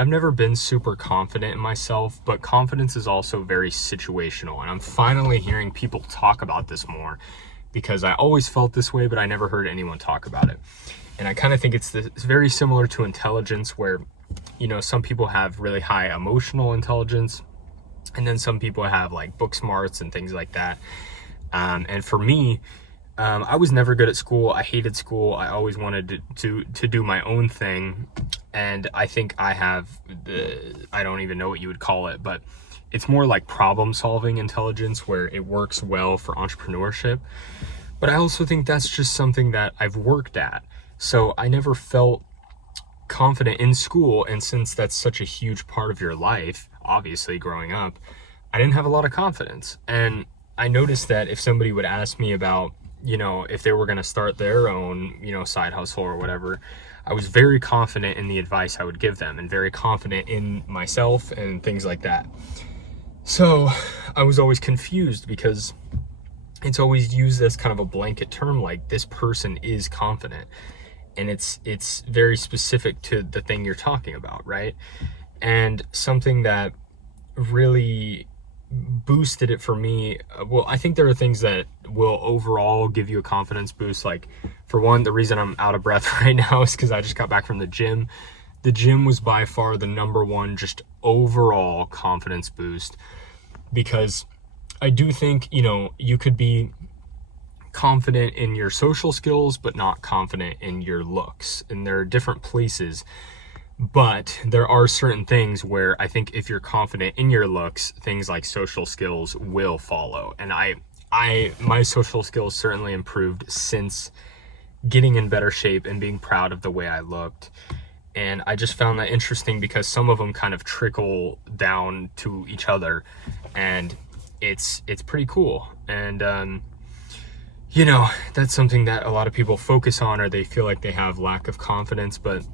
I've never been super confident in myself, but confidence is also very situational. And I'm finally hearing people talk about this more because I always felt this way, but I never heard anyone talk about it. And I kind of think it's very similar to intelligence where, some people have really high emotional intelligence, and then some people have like book smarts and things like that. And for me, I was never good at school. I hated school. I always wanted to do my own thing. And I think I have I don't even know what you would call it, but it's more like problem solving intelligence where it works well for entrepreneurship. But I also think that's just something that I've worked at. So I never felt confident in school. And since that's such a huge part of your life, obviously growing up, I didn't have a lot of confidence. And I noticed that if somebody would ask me about, if they were going to start their own, side hustle or whatever, I was very confident in the advice I would give them and very confident in myself and things like that. So I was always confused because it's always used as kind of a blanket term, like this person is confident. And it's very specific to the thing you're talking about, right? And something that really boosted it for me, well, I think there are things that will overall give you a confidence boost. Like, for one, the reason I'm out of breath right now is because I just got back from the gym. The gym was by far the number one just overall confidence boost, because I do think, you could be confident in your social skills but not confident in your looks, and there are different places. But there are certain things where I think if you're confident in your looks, things like social skills will follow. And my social skills certainly improved since getting in better shape and being proud of the way I looked. And I just found that interesting because some of them kind of trickle down to each other, and it's pretty cool. And that's something that a lot of people focus on, or they feel like they have lack of confidence, but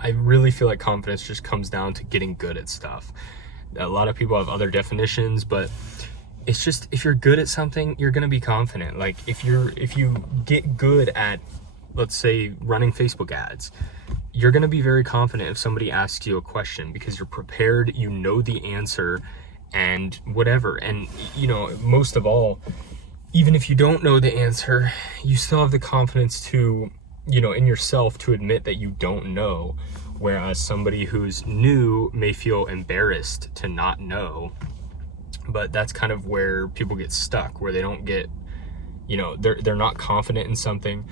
I really feel like confidence just comes down to getting good at stuff. A lot of people have other definitions, but it's just, if you're good at something, you're going to be confident. Like if you get good at, let's say, running Facebook ads, you're going to be very confident if somebody asks you a question because you're prepared, you know the answer and whatever. And most of all, even if you don't know the answer, you still have the confidence to, in yourself, to admit that you don't know. Whereas somebody who's new may feel embarrassed to not know. But that's kind of where people get stuck, where they don't get, they're not confident in something,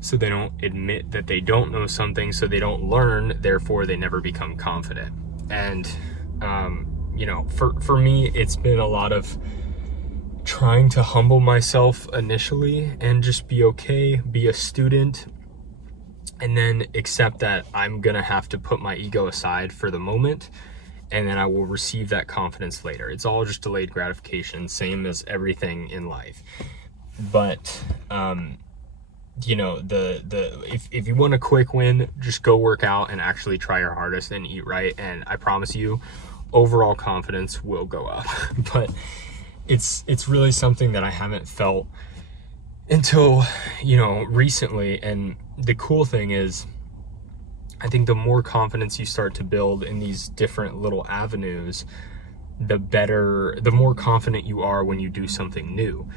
so they don't admit that they don't know something, so they don't learn, therefore they never become confident. And, for me, it's been a lot of trying to humble myself initially and just be okay, be a student, and then accept that I'm gonna have to put my ego aside for the moment, and then I will receive that confidence later. It's all just delayed gratification, same as everything in life. But if you want a quick win, just go work out and actually try your hardest and eat right, and I promise you overall confidence will go up. But it's really something that I haven't felt until recently. And the cool thing is, I think the more confidence you start to build in these different little avenues, the more confident you are when you do something new.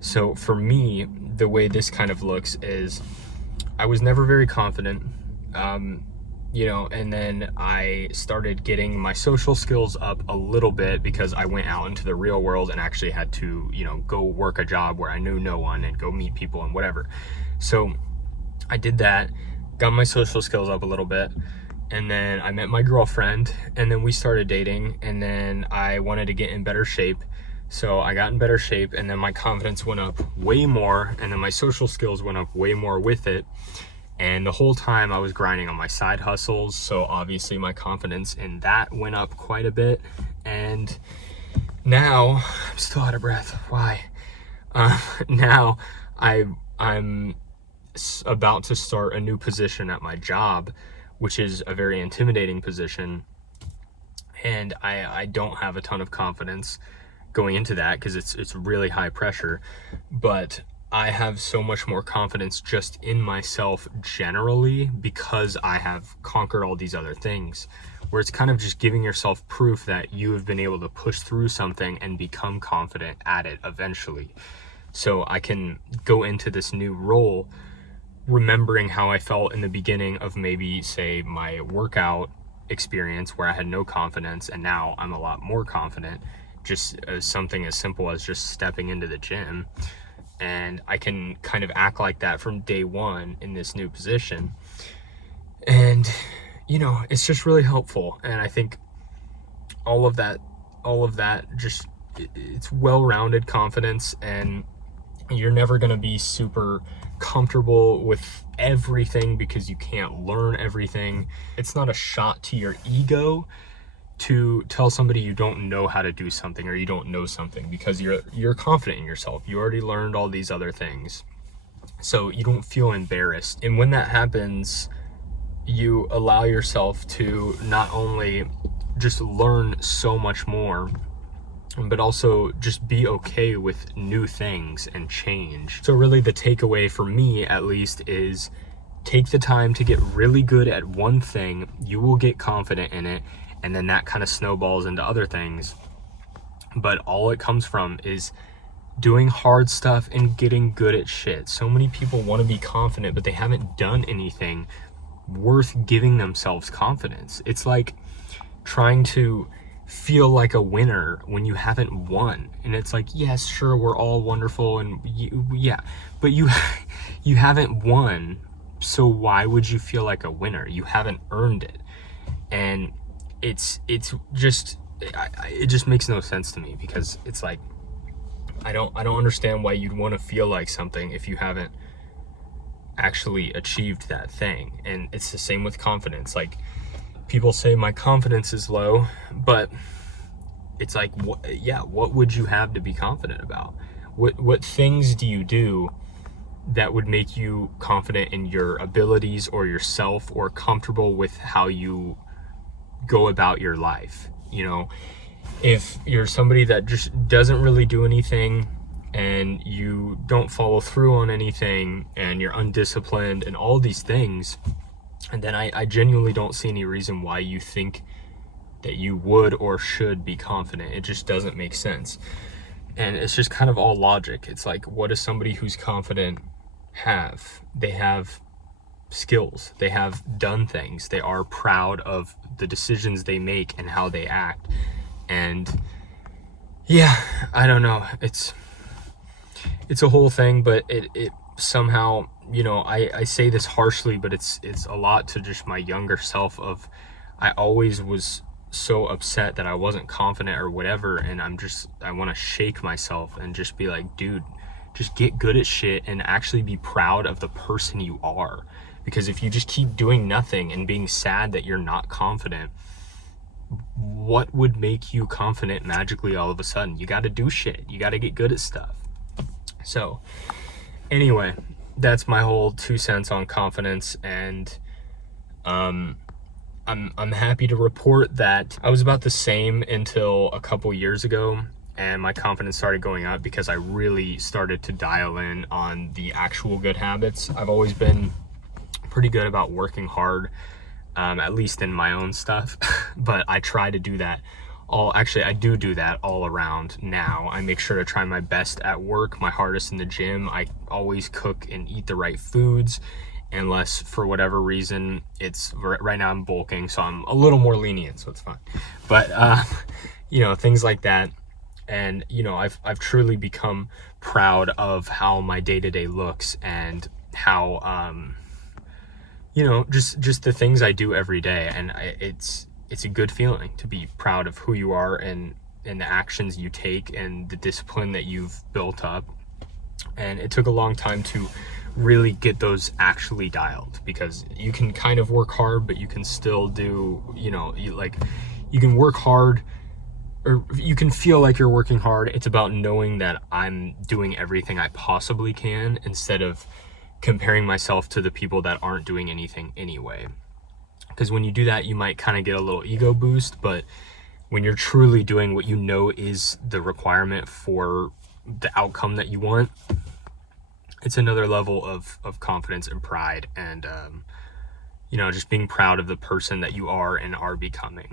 So for me, the way this kind of looks is I was never very confident, and then I started getting my social skills up a little bit because I went out into the real world and actually had to, go work a job where I knew no one and go meet people and whatever. So I did that, got my social skills up a little bit, and then I met my girlfriend, and then we started dating, and then I wanted to get in better shape. So I got in better shape, and then my confidence went up way more, and then my social skills went up way more with it. And the whole time I was grinding on my side hustles, so obviously my confidence in that went up quite a bit. And now, I'm still out of breath, why? Now I'm about to start a new position at my job, which is a very intimidating position. And I don't have a ton of confidence going into that because it's really high pressure. But I have so much more confidence just in myself generally because I have conquered all these other things. where it's kind of just giving yourself proof that you have been able to push through something and become confident at it eventually. So I can go into this new role remembering how I felt in the beginning of maybe, say, my workout experience where I had no confidence, and now I'm a lot more confident, just as something as simple as just stepping into the gym. And I can kind of act like that from day one in this new position. And, it's just really helpful. And I think all of that just, it's well-rounded confidence, and you're never going to be super comfortable with everything because you can't learn everything. It's not a shot to your ego to tell somebody you don't know how to do something or you don't know something, because you're confident in yourself. You already learned all these other things, so you don't feel embarrassed. And when that happens, you allow yourself to not only just learn so much more, but also just be okay with new things and change. So really the takeaway for me, at least, is take the time to get really good at one thing. You will get confident in it, and then that kind of snowballs into other things. But all it comes from is doing hard stuff and getting good at shit. So many people want to be confident, but they haven't done anything worth giving themselves confidence. It's like trying to feel like a winner when you haven't won. And it's like, yes, sure, we're all wonderful, and but you haven't won, so why would you feel like a winner? You haven't earned it. And it just makes no sense to me, because it's like, I don't understand why you'd want to feel like something if you haven't actually achieved that thing. And it's the same with confidence. Like, people say my confidence is low, but it's like, what would you have to be confident about? What things do you do that would make you confident in your abilities or yourself, or comfortable with how you go about your life? If you're somebody that just doesn't really do anything, and you don't follow through on anything, and you're undisciplined and all these things, and then I genuinely don't see any reason why you think that you would or should be confident. It just doesn't make sense. And it's just kind of all logic. It's like, what does somebody who's confident have? They have skills. They have done things. They are proud of the decisions they make and how they act. And I don't know. It's a whole thing, but it somehow, I say this harshly, but it's a lot to just my younger self of, I always was so upset that I wasn't confident or whatever, and I want to shake myself and just be like, dude, just get good at shit and actually be proud of the person you are. Because if you just keep doing nothing and being sad that you're not confident, what would make you confident magically all of a sudden? You got to do shit. You got to get good at stuff. So anyway, that's my whole 2 cents on confidence. And I'm happy to report that I was about the same until a couple years ago, and my confidence started going up because I really started to dial in on the actual good habits. I've always been pretty good about working hard, at least in my own stuff, but I try to do that I do that all around now. I make sure to try my best at work, my hardest in the gym. I always cook and eat the right foods, unless for whatever reason right now I'm bulking, so I'm a little more lenient, so it's fine. But things like that. And I've truly become proud of how my day-to-day looks, and how just the things I do every day. And it's a good feeling to be proud of who you are, and the actions you take, and the discipline that you've built up. And it took a long time to really get those actually dialed, because you can kind of work hard, but you can still do, you can work hard, or you can feel like you're working hard. It's about knowing that I'm doing everything I possibly can, instead of comparing myself to the people that aren't doing anything anyway. Because when you do that, you might kind of get a little ego boost, but when you're truly doing what you know is the requirement for the outcome that you want, it's another level of confidence and pride. And just being proud of the person that you are and are becoming.